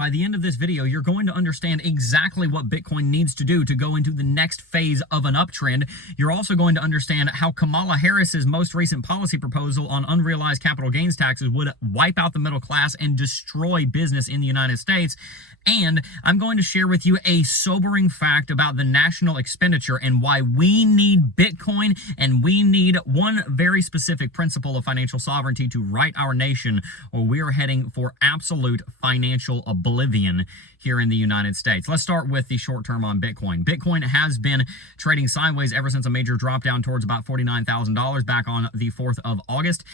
By the end of this video, you're going to understand exactly what Bitcoin needs to do to go into the next phase of an uptrend. You're also going to understand how Kamala Harris's most recent policy proposal on unrealized capital gains taxes would wipe out the middle class and destroy business in the United States. And I'm going to share with you a sobering fact about the national expenditure and why we need Bitcoin, and we need one very specific principle of financial sovereignty to right our nation, or we are heading for absolute financial oblivion here in the United States. Let's start with the short term on Bitcoin. Bitcoin has been trading sideways ever since a major drop down towards about $49,000 back on the 4th of August.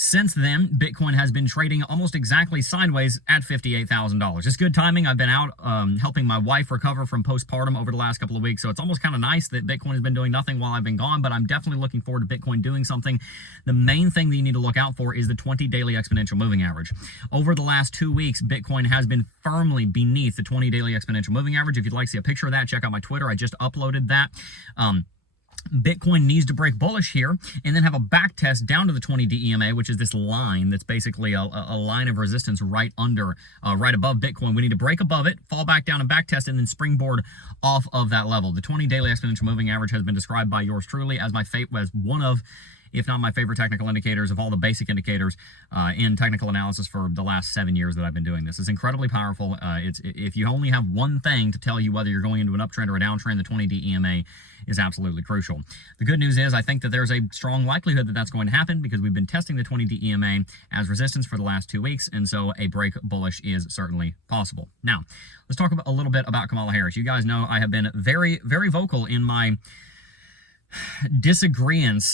Since then, Bitcoin has been trading almost exactly sideways at $58,000. It's good timing. I've been out helping my wife recover from postpartum over the last couple of weeks, so it's almost kind of nice that Bitcoin has been doing nothing while I've been gone, but I'm definitely looking forward to Bitcoin doing something. The main thing that you need to look out for is the 20 daily exponential moving average. Over the last 2 weeks, Bitcoin has been firmly beneath the 20 daily exponential moving average. If you'd like to see a picture of that, check out my Twitter. I just uploaded that. Bitcoin needs to break bullish here and then have a back test down to the 20 DEMA, which is this line that's basically a line of resistance right above Bitcoin. We need to break above it, fall back down and back test, and then springboard off of that level. The 20 daily exponential moving average has been described by yours truly as one of, if not my favorite technical indicators of all the basic indicators in technical analysis for the last 7 years that I've been doing this. It's incredibly powerful. If you only have one thing to tell you whether you're going into an uptrend or a downtrend, the 20 DEMA is absolutely crucial. The good news is I think that there's a strong likelihood that that's going to happen because we've been testing the 20 DEMA as resistance for the last 2 weeks, and so a break bullish is certainly possible. Now, let's talk a little bit about Kamala Harris. You guys know I have been very, very vocal in my disagreement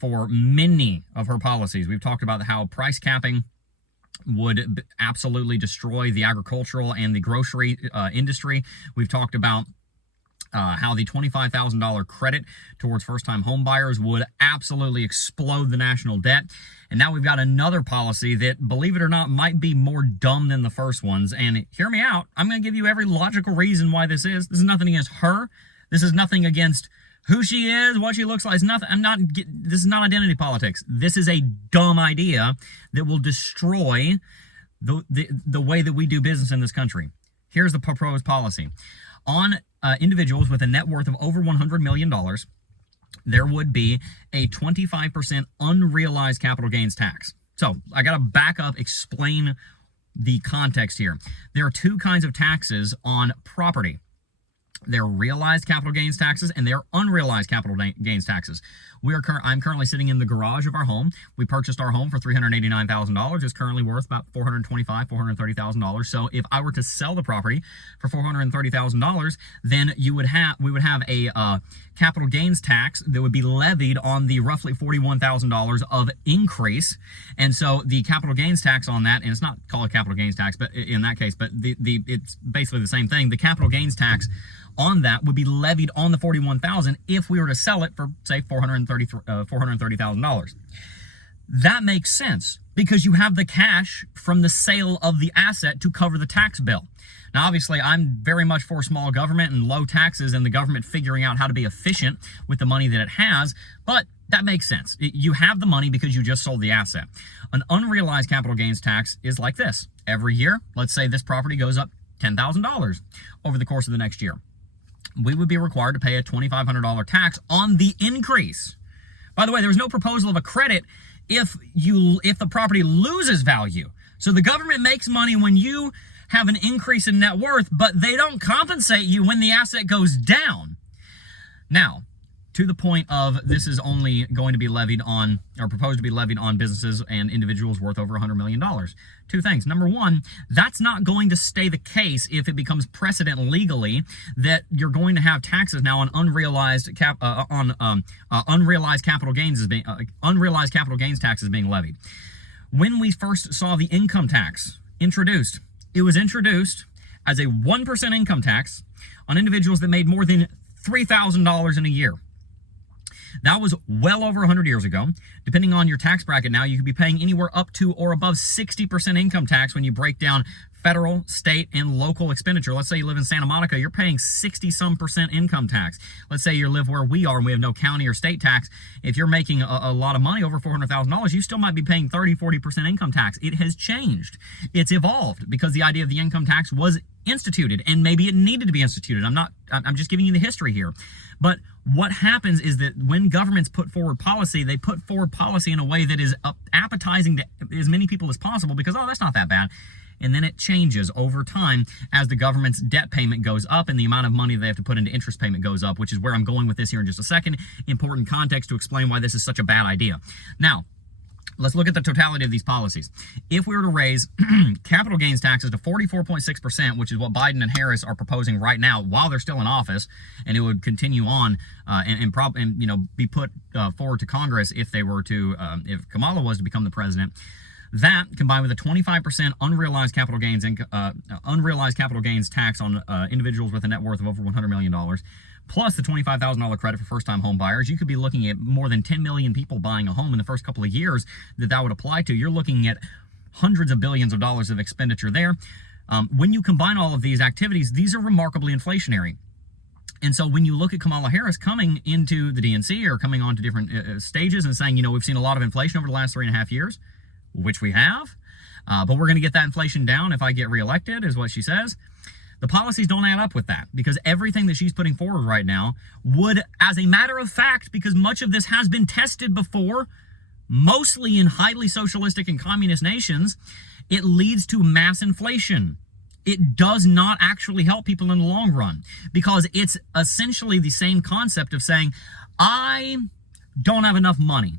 for many of her policies. We've talked about how price capping would absolutely destroy the agricultural and the grocery industry. We've talked about how the $25,000 credit towards first-time home buyers would absolutely explode the national debt. And now we've got another policy that, believe it or not, might be more dumb than the first ones. And hear me out. I'm going to give you every logical reason why this is. This is nothing against her. This is nothing against who she is, what she looks like. It's nothing. This is not identity politics. This is a dumb idea that will destroy the way that we do business in this country. Here's the proposed policy. On individuals with a net worth of over $100 million, there would be a 25% unrealized capital gains tax. So I got to back up, explain the context here. There are two kinds of taxes on property. They're realized capital gains taxes and they're unrealized capital gains taxes. I'm currently sitting in the garage of our home. We purchased our home for $389,000. It's currently worth about $425,000, $430,000. So if I were to sell the property for $430,000, then we would have a capital gains tax that would be levied on the roughly $41,000 of increase. And so the capital gains tax on that, and it's not called a capital gains tax, but in that case, but it's basically the same thing. The capital gains tax on that would be levied on the $41,000 if we were to sell it for, say, $430,000. That makes sense because you have the cash from the sale of the asset to cover the tax bill. Now, obviously, I'm very much for small government and low taxes and the government figuring out how to be efficient with the money that it has, but that makes sense. You have the money because you just sold the asset. An unrealized capital gains tax is like this. Every year, let's say this property goes up $10,000 over the course of the next year. We would be required to pay a $2,500 tax on the increase. By the way, there's no proposal of a credit if the property loses value. So the government makes money when you have an increase in net worth, but they don't compensate you when the asset goes down. Now, to the point of this is only going to be levied on, or proposed to be levied on businesses and individuals worth over $100 million. Two things. Number one, that's not going to stay the case if it becomes precedent legally that you're going to have taxes now on unrealized capital gains unrealized capital gains taxes being levied. When we first saw the income tax introduced, it was introduced as a 1% income tax on individuals that made more than $3,000 in a year. That was well over 100 years ago. Depending on your tax bracket now, you could be paying anywhere up to or above 60% income tax when you break down federal, state, and local expenditure. Let's say you live in Santa Monica, you're paying 60-some% income tax. Let's say you live where we are and we have no county or state tax. If you're making a lot of money, over $400,000, you still might be paying 30-40% income tax. It has changed. It's evolved because the idea of the income tax was instituted, and maybe it needed to be instituted. I'm just giving you the history here. But what happens is that when governments put forward policy, they put forward policy in a way that is appetizing to as many people as possible because, oh, that's not that bad. And then it changes over time as the government's debt payment goes up and the amount of money they have to put into interest payment goes up, which is where I'm going with this here in just a second. Important context to explain why this is such a bad idea. Now, let's look at the totality of these policies. If we were to raise capital gains taxes to 44.6%, which is what Biden and Harris are proposing right now while they're still in office, and it would continue on and be put forward to Congress if they were to, if Kamala was to become the president. That, combined with a 25% unrealized capital gains tax on individuals with a net worth of over $100 million, plus the $25,000 credit for first-time home buyers, you could be looking at more than 10 million people buying a home in the first couple of years that would apply to. You're looking at hundreds of billions of dollars of expenditure there. When you combine all of these activities, these are remarkably inflationary. And so when you look at Kamala Harris coming into the DNC or coming on to different stages and saying, we've seen a lot of inflation over the last 3.5 years, which we have, but we're going to get that inflation down if I get reelected, is what she says. The policies don't add up with that because everything that she's putting forward right now would, as a matter of fact, because much of this has been tested before, mostly in highly socialistic and communist nations, it leads to mass inflation. It does not actually help people in the long run because it's essentially the same concept of saying, I don't have enough money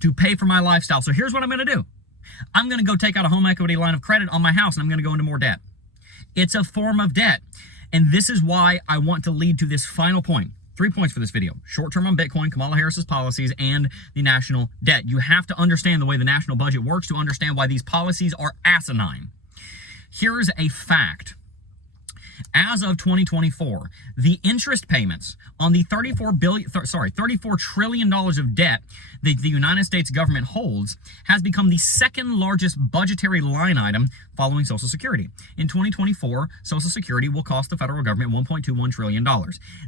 to pay for my lifestyle, so here's what I'm going to do. I'm going to go take out a home equity line of credit on my house and I'm going to go into more debt. It's a form of debt. And this is why I want to lead to this final point. 3 points for this video. Short-term on Bitcoin, Kamala Harris's policies, and the national debt. You have to understand the way the national budget works to understand why these policies are asinine. Here's a fact. As of 2024, the interest payments on the $34 trillion of debt that the United States government holds has become the second largest budgetary line item following Social Security. In 2024, Social Security will cost the federal government $1.21 trillion.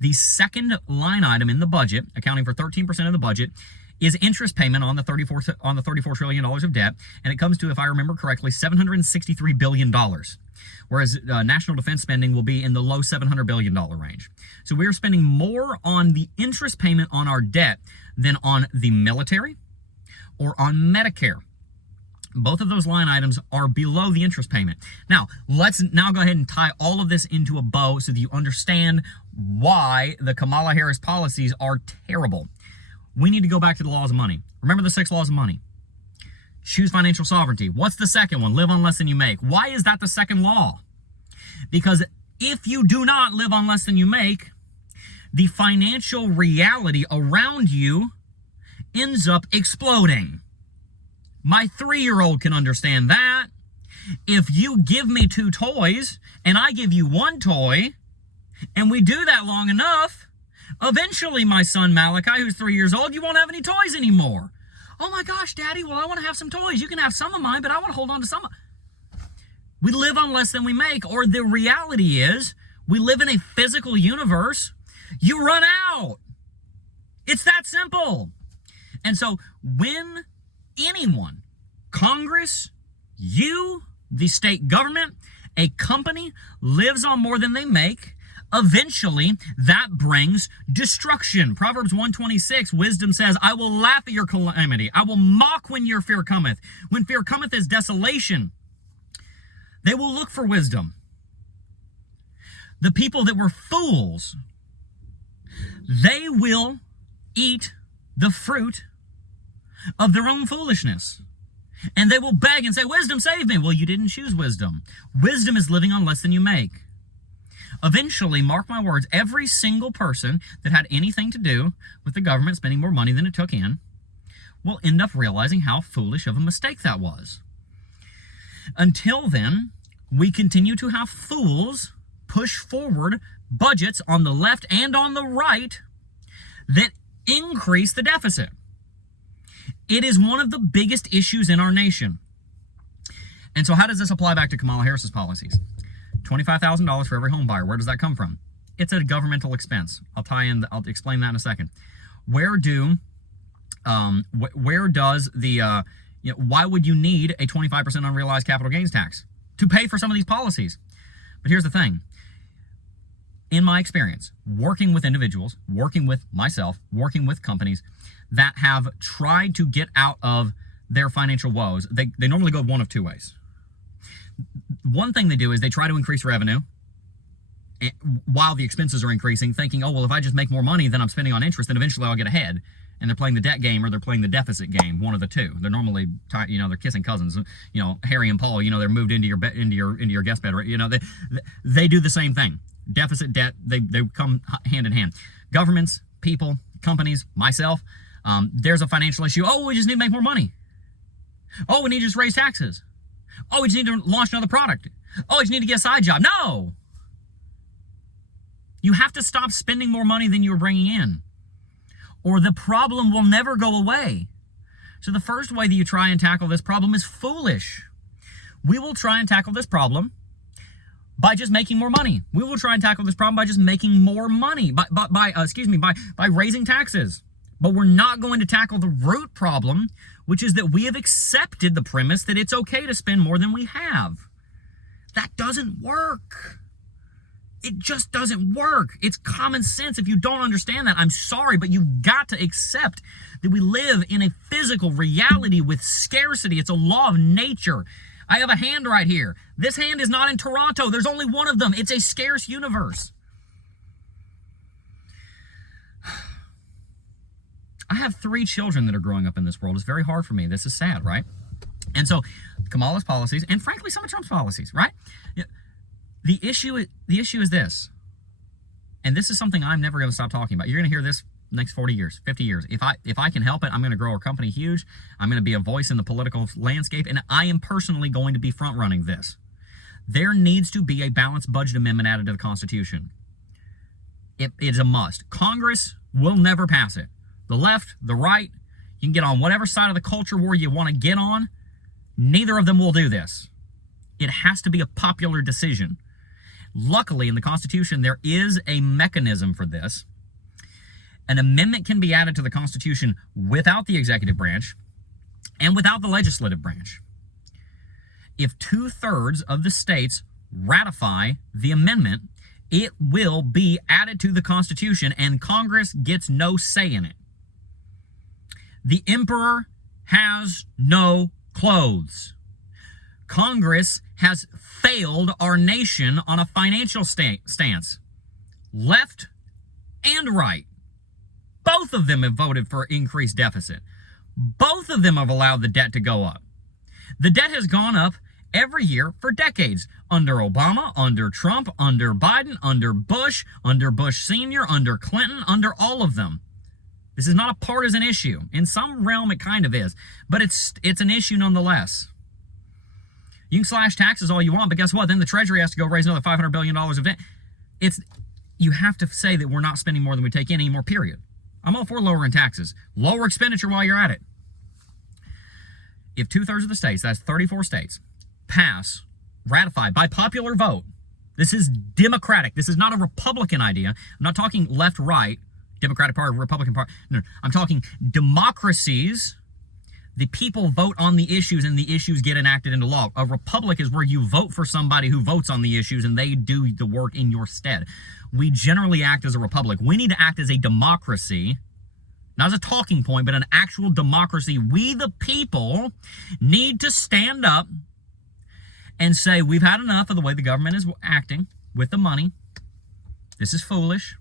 The second line item in the budget, accounting for 13% of the budget, is interest payment on the $34 trillion of debt, and it comes to, if I remember correctly, $763 billion. Whereas national defense spending will be in the low $700 billion range. So we are spending more on the interest payment on our debt than on the military or on Medicare. Both of those line items are below the interest payment. Now, let's now go ahead and tie all of this into a bow so that you understand why the Kamala Harris policies are terrible. We need to go back to the laws of money. Remember the 6 laws of money. Choose financial sovereignty. What's the second one? Live on less than you make. Why is that the second law? Because if you do not live on less than you make, the financial reality around you ends up exploding. My 3-year-old can understand that. If you give me 2 toys and I give you 1 toy, and we do that long enough, eventually my son Malachi, who's 3 years old, you won't have any toys anymore. Oh my gosh, Daddy, well, I want to have some toys. You can have some of mine, but I want to hold on to some. We live on less than we make, or the reality is we live in a physical universe. You run out. It's that simple. And so when anyone, Congress, you, the state government, a company lives on more than they make, eventually, that brings destruction. Proverbs 1:26, wisdom says, I will laugh at your calamity. I will mock when your fear cometh. When fear cometh as desolation, they will look for wisdom. The people that were fools, they will eat the fruit of their own foolishness. And they will beg and say, wisdom, save me. Well, you didn't choose wisdom. Wisdom is living on less than you make. Eventually, mark my words, every single person that had anything to do with the government spending more money than it took in will end up realizing how foolish of a mistake that was. Until then, we continue to have fools push forward budgets on the left and on the right that increase the deficit. It is one of the biggest issues in our nation. And so how does this apply back to Kamala Harris's policies? $25,000 for every home buyer. Where does that come from? It's a governmental expense. I'll explain that in a second. Where does the, why would you need a 25% unrealized capital gains tax to pay for some of these policies? But here's the thing. In my experience, working with individuals, working with myself, working with companies that have tried to get out of their financial woes, they normally go one of two ways. One thing they do is they try to increase revenue while the expenses are increasing, thinking, oh, well, if I just make more money than I'm spending on interest, then eventually I'll get ahead. And they're playing the debt game or they're playing the deficit game, one of the two. They're normally, they're kissing cousins. Harry and Paul, they're moved into your guest bed, right? They do the same thing. Deficit, debt, they come hand in hand. Governments, people, companies, myself, there's a financial issue. Oh, we just need to make more money. Oh, we need to just raise taxes. Oh, we just need to launch another product. Oh, we just need to get a side job. No! You have to stop spending more money than you're bringing in, or the problem will never go away. So the first way that you try and tackle this problem is foolish. We will try and tackle this problem by just making more money. We will try and tackle this problem by just making more money, by raising taxes. But we're not going to tackle the root problem, which is that we have accepted the premise that it's okay to spend more than we have. That doesn't work. It just doesn't work. It's common sense. If you don't understand that, I'm sorry, but you've got to accept that we live in a physical reality with scarcity. It's a law of nature. I have a hand right here. This hand is not in Toronto. There's only one of them. It's a scarce universe. I have 3 children that are growing up in this world. It's very hard for me. This is sad, right? And so Kamala's policies, and frankly, some of Trump's policies, right? The issue is this, and this is something I'm never going to stop talking about. You're going to hear this next 40 years, 50 years. If I can help it, I'm going to grow our company huge. I'm going to be a voice in the political landscape, and I am personally going to be front-running this. There needs to be a balanced budget amendment added to the Constitution. It is a must. Congress will never pass it. The left, the right, you can get on whatever side of the culture war you want to get on. Neither of them will do this. It has to be a popular decision. Luckily, in the Constitution, there is a mechanism for this. An amendment can be added to the Constitution without the executive branch and without the legislative branch. If 2/3 of the states ratify the amendment, it will be added to the Constitution and Congress gets no say in it. The emperor has no clothes. Congress has failed our nation on a financial stance. Left and right. Both of them have voted for increased deficit. Both of them have allowed the debt to go up. The debt has gone up every year for decades. Under Obama, under Trump, under Biden, under Bush Sr., under Clinton, under all of them. This is not a partisan issue. In some realm, it kind of is. But it's an issue nonetheless. You can slash taxes all you want, but guess what? Then the Treasury has to go raise another $500 billion of debt. You have to say that we're not spending more than we take in anymore, period. I'm all for lowering taxes. Lower expenditure while you're at it. If 2/3 of the states, that's 34 states, ratify by popular vote, this is democratic. This is not a Republican idea. I'm not talking left, right, Democratic Party, Republican Party. No, I'm talking democracies. The people vote on the issues and the issues get enacted into law. A republic is where you vote for somebody who votes on the issues and they do the work in your stead. We generally act as a republic. We need to act as a democracy, not as a talking point, but an actual democracy. We, the people, need to stand up and say, we've had enough of the way the government is acting with the money. This is foolish.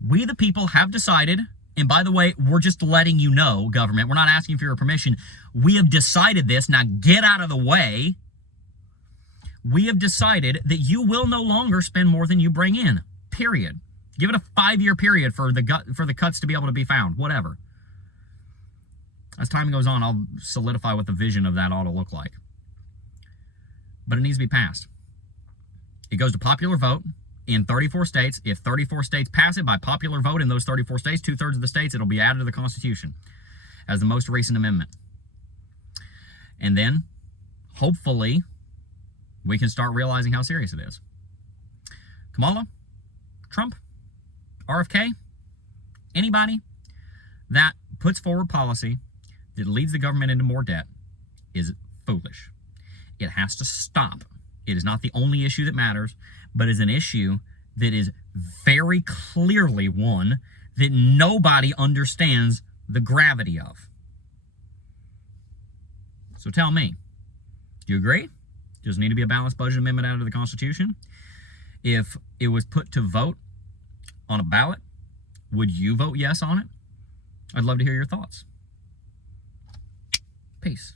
We, the people, have decided. And by the way, we're just letting you know, government, we're not asking for your permission. We have decided this. Now get out of the way. We have decided that you will no longer spend more than you bring in, period. Give it a 5-year period for the cuts to be able to be found, whatever. As time goes on, I'll solidify what the vision of that ought to look like. But it needs to be passed. It goes to popular vote. In 34 states, if 34 states pass it by popular vote in those 34 states, 2/3 of the states, it'll be added to the Constitution as the most recent amendment. And then, hopefully we can start realizing how serious it is. Kamala, Trump, RFK, anybody that puts forward policy that leads the government into more debt is foolish. It has to stop. It is not the only issue that matters, but is an issue that is very clearly one that nobody understands the gravity of. So tell me, do you agree? Does there need to be a balanced budget amendment out of the Constitution? If it was put to vote on a ballot, would you vote yes on it? I'd love to hear your thoughts. Peace.